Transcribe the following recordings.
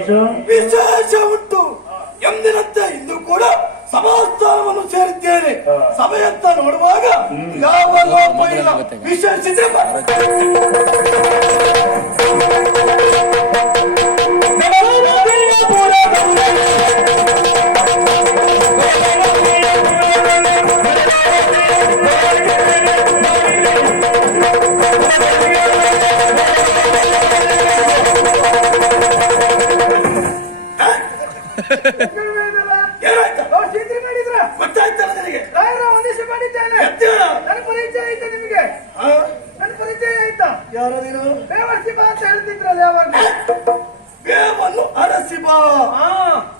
ವಿಶೇಷ ಉಂಟು. ಎಂದಿನಂತೆ ಇಂದು ಕೂಡ ಸಭಾಸ್ಥಾನವನ್ನು ಸೇರಿದ್ದೇನೆ. ಸಭೆಯತ್ತ ನೋಡುವಾಗ ಯಾವ ಲೋಪ ಇಲ್ಲ. ವಿಶೇಷಿತ ಗೊತ್ತಾಯ್ತಲ್ಲ ನಿನಗೆ? ಒಂದಿಷ್ಟು ಮಾಡಿದ್ದೇನೆ. ನನ್ನ ಪರಿಚಯ ಆಯ್ತಾ ನಿಮಗೆ? ನನ್ನ ಪರಿಚಯ ಆಯ್ತಾ? ಯಾರು ನೀನು? ಬೇವರ್ಸಿ ಬಾ ಅಂತ ಹೇಳ್ತಿದ್ರಲ್ಲ ಯಾವಾಗ? ಬೇವನ್ನು ಅರಸಿ ಬಾ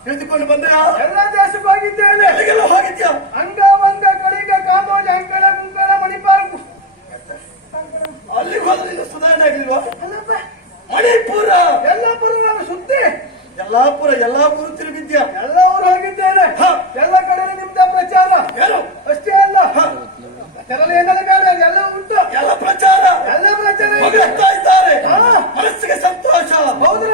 ಹಿಡಿದುಕೊಂಡು ಬಂದೆಯ? ಎಲ್ಲ ದೇಶಕ್ಕೆ ಹೋಗಿದ್ದೇನೆ. ಎಲ್ಲಿಗೆಲ್ಲ ಹೋಗಿದ್ಯಾ? ಅಂಗ ವಂಗ ಕಳಿಗ ಕಾಂಬೋಜ ಅಂಕಳ ಕುಂಕಳ ಮಣಿಪಾಲ್. ಅಲ್ಲಿಗೆ ಹೋದ್ರೆ ನೀನು ಸುಧಾರಣೆ ಆಗಿಲ್ವಾ? ಅಲ್ಲಪ್ಪ, ಮಣಿಪುರ ಯಲ್ಲಾಪುರವನ್ನು ಸುತ್ತಿ ಯಲ್ಲಾಪುರ ತಿರುಗಿದ್ಯಾ? ಎಲ್ಲ ಊರು ಹೋಗಿದ್ದೇನೆ. ಎಲ್ಲ ಕಡೆ ನಿಮ್ದ ಪ್ರಚಾರ. ಏನು ಅಷ್ಟೇ ಅಲ್ಲ, ತೆರಳು ಏನೆಲ್ಲ ಬೇಡ, ಎಲ್ಲ ಉಂಟು. ಎಲ್ಲ ಪ್ರಚಾರ ಹೋಗ್ತಾ ಇದ್ದಾರೆ. ಮನಸ್ಸಿಗೆ ಸಂತೋಷ. ಹೌದ್ರ?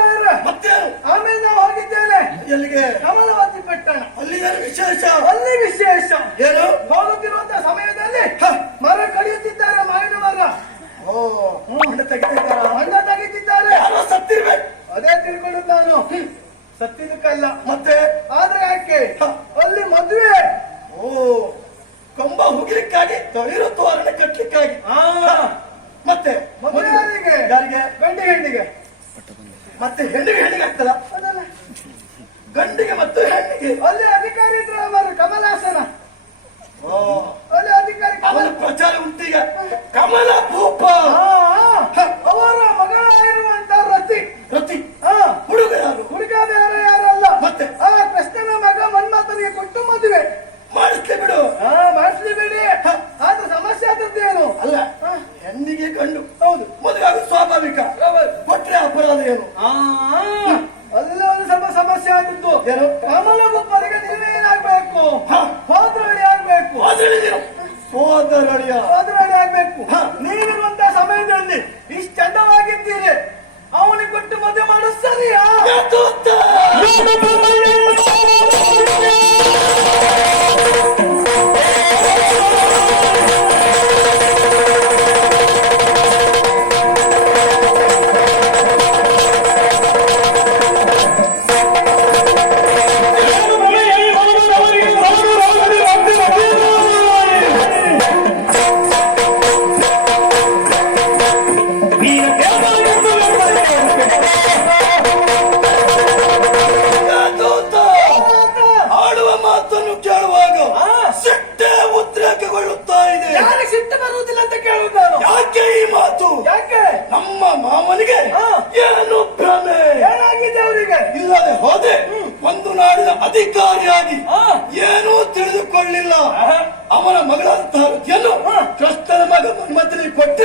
ಮತ್ತೇನು? ಆಮೇಲೆ ನಾವು ಹೋಗಿದ್ದೇನೆ ಎಲ್ಲಿಗೆ? ಕಮಲವತಿ ಪಟ್ಟಣ. ಅಲ್ಲಿ ಏನು ವಿಶೇಷ? ಅಲ್ಲಿ ವಿಶೇಷ ಏನು? ಹೋಗುತ್ತಿರುವಂತಹ ಸಮಯದಲ್ಲಿ ಮರ ಕಡಿಯುತ್ತಿದ್ದಾರೆ, ಮಾವಿನ ಮರ. ಹಣ್ಣು ತೆಗಿತಿದ್ದಾರ? ಹಣ್ಣು ತೆಗಿತಿದ್ದಾರೆ. ಯಾರೋ ಸತ್ತಿರ್ಬೇಕು. ಅದೇ ತಿಳ್ಕೊಂಡು ನಾನು ಸತ್ತಿದ್ದಕ್ಕಲ್ಲ. ಮತ್ತೆ ಆದ್ರೆ ಯಾಕೆ ಅಲ್ಲಿ ಮದುವೆ? ಕೊಂಬ ಹುಗಿಲಿಕ್ಕಾಗಿ, ತಳಿರು ತೋರಣ ಕಟ್ಲಿಕ್ಕಾಗಿ. ಮತ್ತೆ ಮದುವೆ ಯಾರಿಗೆ? ಯಾರಿಗೆ? ಗಂಡಿ ಹೆಣ್ಣಿಗೆ. ಮತ್ತೆ ಹೆಣ್ಣಿಗೆ ಆಗ್ತದ? ಗಂಡಿಗೆ ಮತ್ತು ಹೆಣ್ಣಿಗೆ. ಅಲ್ಲಿ ಅಧಿಕಾರಿ ಇದ್ರು ಅವರು ಕಮಲಾಸನ. ಅಲ್ಲಿ ಅಧಿಕಾರಿ ಅವನ ಪ್ರಚಾರ ಉಂಟೀಗ. ಕಮಲ ಭೂಪ ಅವರ ಮಗಳ ಇರುವಂತ ರತಿ. ಹುಡುಗ ಯಾರು? ಹುಡುಗ ಬೇರೆ ಯಾರಲ್ಲ, ಮತ್ತೆ ಆ ಕೃಷ್ಣನ ಮಗ ಮನ್ಮಥನಿಗೆ ಕೊಟ್ಟು ಮದುವೆ ಮಾಡಿಸ್ಲಿ ಬಿಡು. ಮಾಡಿಸ್ಲಿ ಬಿಡಿ. ಆದ್ರೆ ಸಮಸ್ಯೆ ಆದದ್ದೇನು? ಅಲ್ಲ, ಹೆಣ್ಣಿಗೆ ಗಂಡು ಹೌದು ಮದುವೆ ಆಗೋದು ಸ್ವಾಭಾವಿಕ. ಕೊಟ್ರೆ ಅಪರಾಧ ಏನು? ಅದೆಲ್ಲ ಒಂದು ಸ್ವಲ್ಪ ಸಮಸ್ಯೆ ಆದದ್ದು. ಏನು? ಕಮಲ ಗುಪ್ಪರಿಗೆ ನೀವೇನಾಗ್ಬೇಕು? ಸೋದರಳಿ ಆಗ್ಬೇಕು. ಸೋದರಳಿಯ ಸೋದರಳಿ ಆಗ್ಬೇಕು. ನೀವಿರುವಂತ ಸಮಯದಲ್ಲಿ ಇಷ್ಟು ಚಂದವಾಗಿದ್ದೀರಿ, ಅವನಿಗೆ ಕೊಟ್ಟು ಮದುವೆ ಮಾಡೋ ಸರಿಯಾ? ಮಾವನಿಗೆ ಏನು ಭ್ರಮೆ? ಏನಾಗಿದೆ ಅವರಿಗೆ? ಇಲ್ಲದೆ ಹೋದೆ ಒಂದು ನಾಡಿನ ಅಧಿಕಾರಿಯಾಗಿ ಏನೂ ತಿಳಿದುಕೊಳ್ಳಿಲ್ಲ. ಅವನ ಮಗಳಂತಹ ವೃತ್ತಿಯನ್ನು ಕೃಷ್ಣನ ಮಗ ಮನ್ಮಥನಿಗೆ ಕೊಟ್ಟು